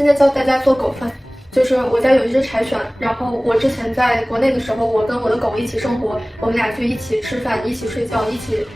今天教大家做狗饭，就是我家有一只柴犬，然后我之前在国内的时候，我跟我的狗一起生活，我们俩就一起吃饭，一起睡觉，一起。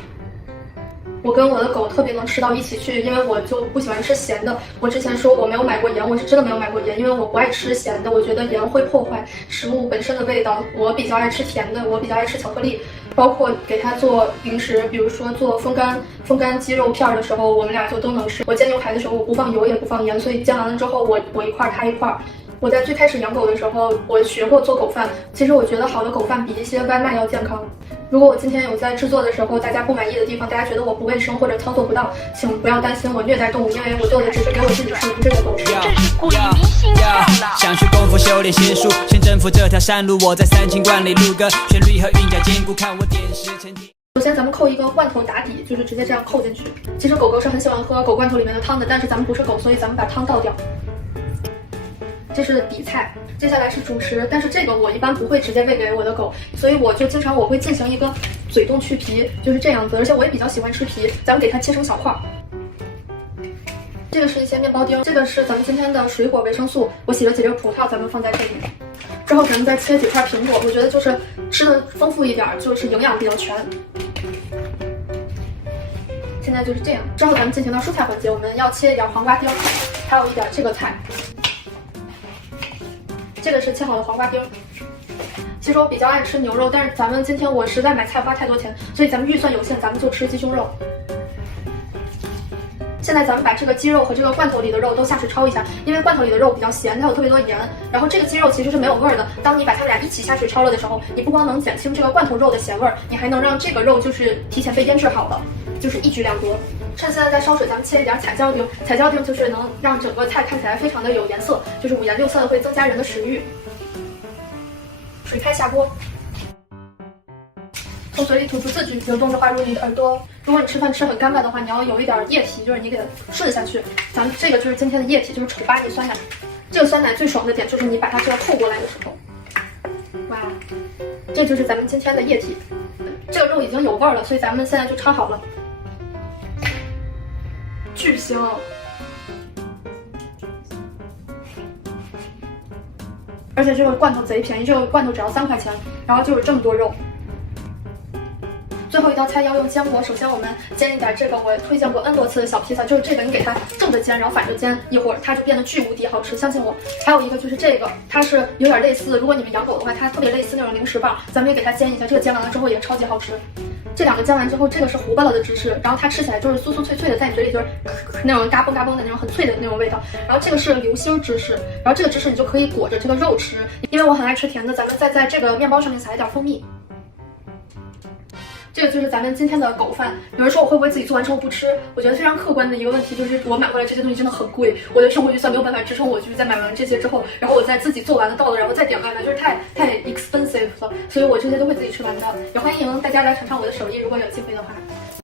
我跟我的狗特别能吃到一起去，因为我就不喜欢吃咸的。我之前说我没有买过盐，我是真的没有买过盐，因为我不爱吃咸的，我觉得盐会破坏食物本身的味道。我比较爱吃甜的，我比较爱吃巧克力，包括给它做零食，比如说做风干鸡肉片的时候，我们俩就都能吃。我煎牛排的时候，我不放油也不放盐，所以煎完了之后我一块它一块。我在最开始养狗的时候，我学过做狗饭。其实我觉得好的狗饭比一些外卖要健康。如果我今天有在制作的时候大家不满意的地方，大家觉得我不卫生或者操作不当，请不要担心我虐待动物，因为我做的只是给我自己吃，不是给狗吃。这是故意迷信号了。想学功夫修炼仙术，先征服这条山路。我在三清观里录个旋律和韵脚兼顾，看我点石成金。首先咱们扣一个罐头打底，就是直接这样扣进去。其实狗狗是很喜欢喝狗罐头里面的汤的，但是咱们不是狗，所以咱们把汤倒掉。这是底菜，接下来是主食，但是这个我一般不会直接喂给我的狗，所以我就经常会进行一个嘴动去皮，就是这样子，而且我也比较喜欢吃皮，咱们给它切成小块。这个是一些面包丁，这个是咱们今天的水果维生素，我洗了几粒葡萄，咱们放在这里。之后咱们再切几块苹果，我觉得就是吃的丰富一点，就是营养比较全。现在就是这样，之后咱们进行到蔬菜环节，我们要切一点黄瓜丁，还有一点这个菜。这个是切好的黄瓜丁。其实我比较爱吃牛肉，但是咱们今天我实在买菜花太多钱，所以咱们预算有限，咱们就吃鸡胸肉。现在咱们把这个鸡肉和这个罐头里的肉都下去焯一下，因为罐头里的肉比较咸，它有特别多盐，然后这个鸡肉其实是没有味儿的。当你把它们俩一起下去焯了的时候，你不光能减轻这个罐头肉的咸味儿，你还能让这个肉就是提前被腌制好了，就是一举两得。趁现在在烧水，咱们切一点彩椒丁。彩椒丁就是能让整个菜看起来非常的有颜色，就是五颜六色的，会增加人的食欲。水开下锅，从嘴里吐出字句，流动着滑入你的耳朵。如果你吃饭吃很干巴的话，你要有一点液体，就是你给它顺下去。咱们这个就是今天的液体，就是丑八妮酸奶。这个酸奶最爽的点就是你把它这个扣过来的时候，哇，这就是咱们今天的液体。这个肉已经有味儿了，所以咱们现在就焯好了。巨香，而且这个罐头贼便宜，这个罐头只要3块钱，然后就是这么多肉。最后一道菜要用坚果，首先我们煎一点这个我推荐过 N 多次的小披萨，就是这个你给它正着煎，然后反着煎，一会儿它就变得巨无敌好吃，相信我。还有一个就是这个，它是有点类似，如果你们养狗的话，它特别类似那种零食棒，咱们也给它煎一下，这个煎完了之后也超级好吃。这两个煎完之后，这个是糊巴了的芝士，然后它吃起来就是酥酥脆脆的，在你嘴里就是那种嘎嘣嘎嘣的那种很脆的那种味道。然后这个是流心芝士，然后这个芝士你就可以裹着这个肉吃，因为我很爱吃甜的，咱们再在这个面包上面撒一点蜂蜜。这个就是咱们今天的狗饭。有人说我会不会自己做完之后不吃？我觉得非常客观的一个问题就是我买回来这些东西真的很贵，我的生活预算没有办法支撑我就是在买完这些之后，然后我再自己做完了到了，然后再点外卖，就是太 expensive 了，所以我这些都会自己吃完的。也欢迎大家来尝尝我的手艺，如果有机会的话。